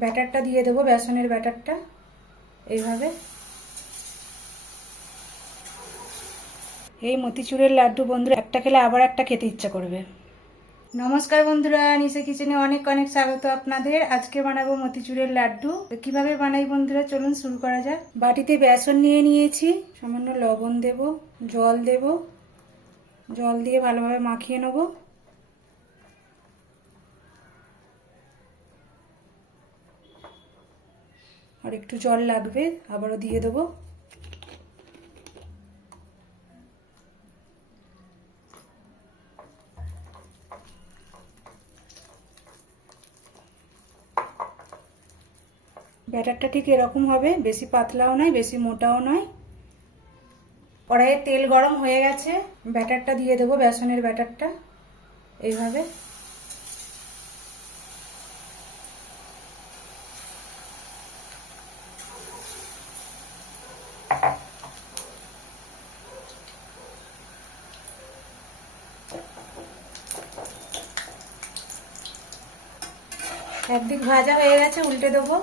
ব্যাটারটা দিয়ে দেবো, বেসনের ব্যাটারটা এইভাবে। এই মতিচুরের লাড্ডু বন্ধুরা একটা খেলে আবার একটা খেতে ইচ্ছা করবে। নমস্কার বন্ধুরা, নিশা কিচেনে অনেক অনেক স্বাগত আপনাদের। আজকে বানাবো মতিচুরের লাড্ডু। কিভাবে বানাই বন্ধুরা, চলুন শুরু করা যাক। বাটিতে বেসন নিয়ে নিয়েছি, সামান্য লবণ দেব, জল দেব, জল দিয়ে ভালোভাবে মাখিয়ে নেব। আর একটু জল লাগবে, আবারও দিয়ে দেবো। ব্যাটারটা ঠিক এরকম হবে, বেশি পাতলাও নয় বেশি মোটাও নয়। কড়াইয়ে তেল গরম হয়ে গেছে, ব্যাটারটা দিয়ে দেবো, বেসনের ব্যাটারটা এইভাবে। একদিক ভাজা হয়ে গেছে, উল্টে দেবো।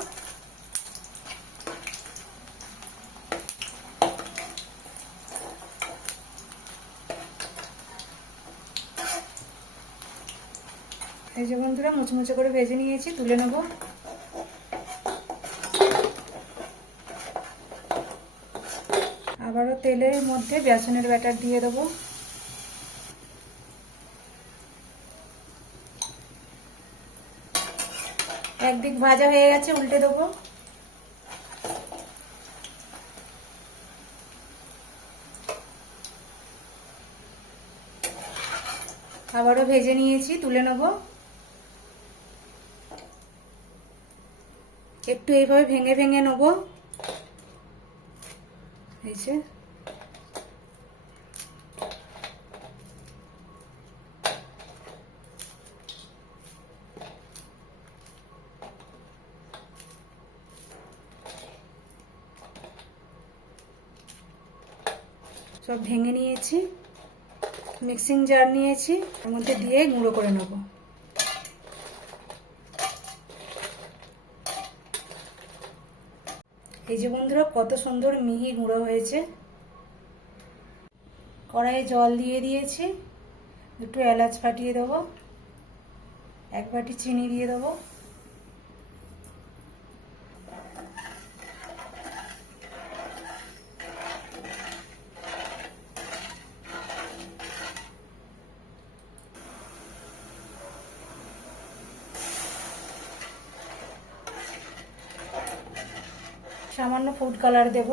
এই যে বন্ধুরা মুচমুচে করে ভেজে নিয়েছি, তুলে নেব। আবারও তেলের মধ্যে বেসনের ব্যাটার দিয়ে দেবো। একদিক ভাজা হয়ে গেছে, উল্টে দেবো। আবারও ভেজে নিয়েছি, তুলে নেব। একটু এইভাবে ভেঙে ভেঙে নেব, এই যে। সব ভেঙে নিয়েছি, মিক্সিং জার নিয়েছি, এর মধ্যে দিয়ে গুঁড়ো করে নেব। এই যে বন্ধুরা কত সুন্দর মিহি গুঁড়ো হয়েছে। কড়াইয়ে জল দিয়ে দিয়েছি, একটু এলাচ ফাটিয়ে দেবো, এক বাটি চিনি দিয়ে দেবো। সামান্য ফুড কালার দেব।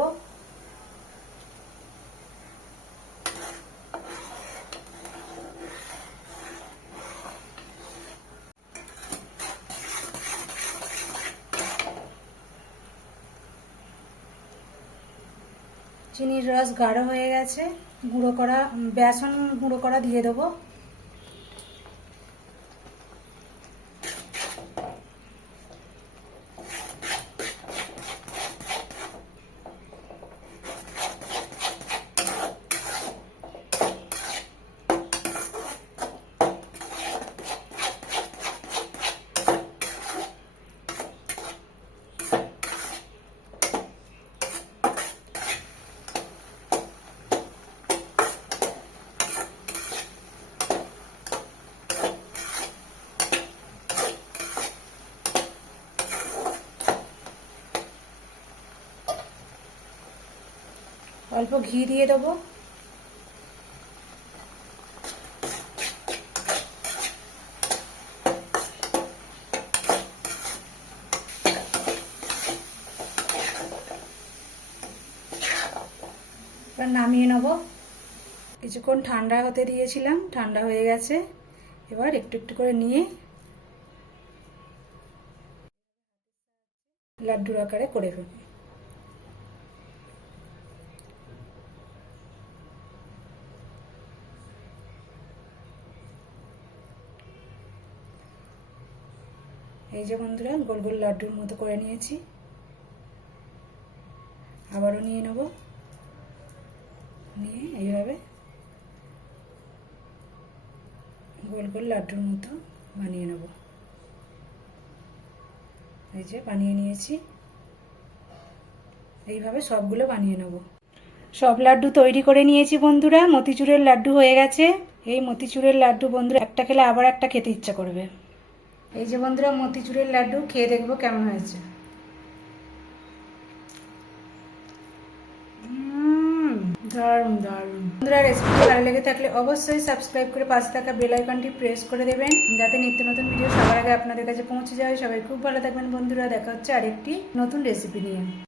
চিনির রস গাঢ় হয়ে গেছে, গুঁড়ো করা বেসন গুঁড়ো করা দিয়ে দেবো। অল্প ঘি দিয়ে দেবো। এবার নামিয়ে নেব। কিছুক্ষণ ঠান্ডা হতে দিয়েছিলাম, ঠান্ডা হয়ে গেছে। এবার একটু একটু করে নিয়ে লাড্ডুর আকারে করে ফেলব। এই যে বন্ধুরা গোল গোল লাড্ডুর মতো করে নিয়েছি, আবারও নিয়ে নেব, নিয়ে এইভাবে গোল গোল লাড্ডুর মতো বানিয়ে নেব। এই যে বানিয়ে নিয়েছি। এইভাবে সবগুলো বানিয়ে নেব। সব লাড্ডু তৈরি করে নিয়েছি বন্ধুরা। মতিচুরের লাড্ডু হয়ে গেছে। এই মতিচুরের লাড্ডু বন্ধুরা একটা খেলে আবার একটা খেতে ইচ্ছা করবে। এই যে বন্ধুরা মতিচুরের লাড্ডু খেয়ে দেখবো কেমন হয়েছে। দারুণ দারুণ। বন্ধুরা রেসিপি ভালো লেগে থাকলে অবশ্যই সাবস্ক্রাইব করে পাশে থাকা বেল আইকনটি প্রেস করে দেবেন, যাতে নিত্য নতুন ভিডিও সবার আগে আপনাদের কাছে পৌঁছে যায়। সবাই খুব ভালো থাকবেন বন্ধুরা। দেখা হচ্ছে আরেকটি নতুন রেসিপি নিয়ে।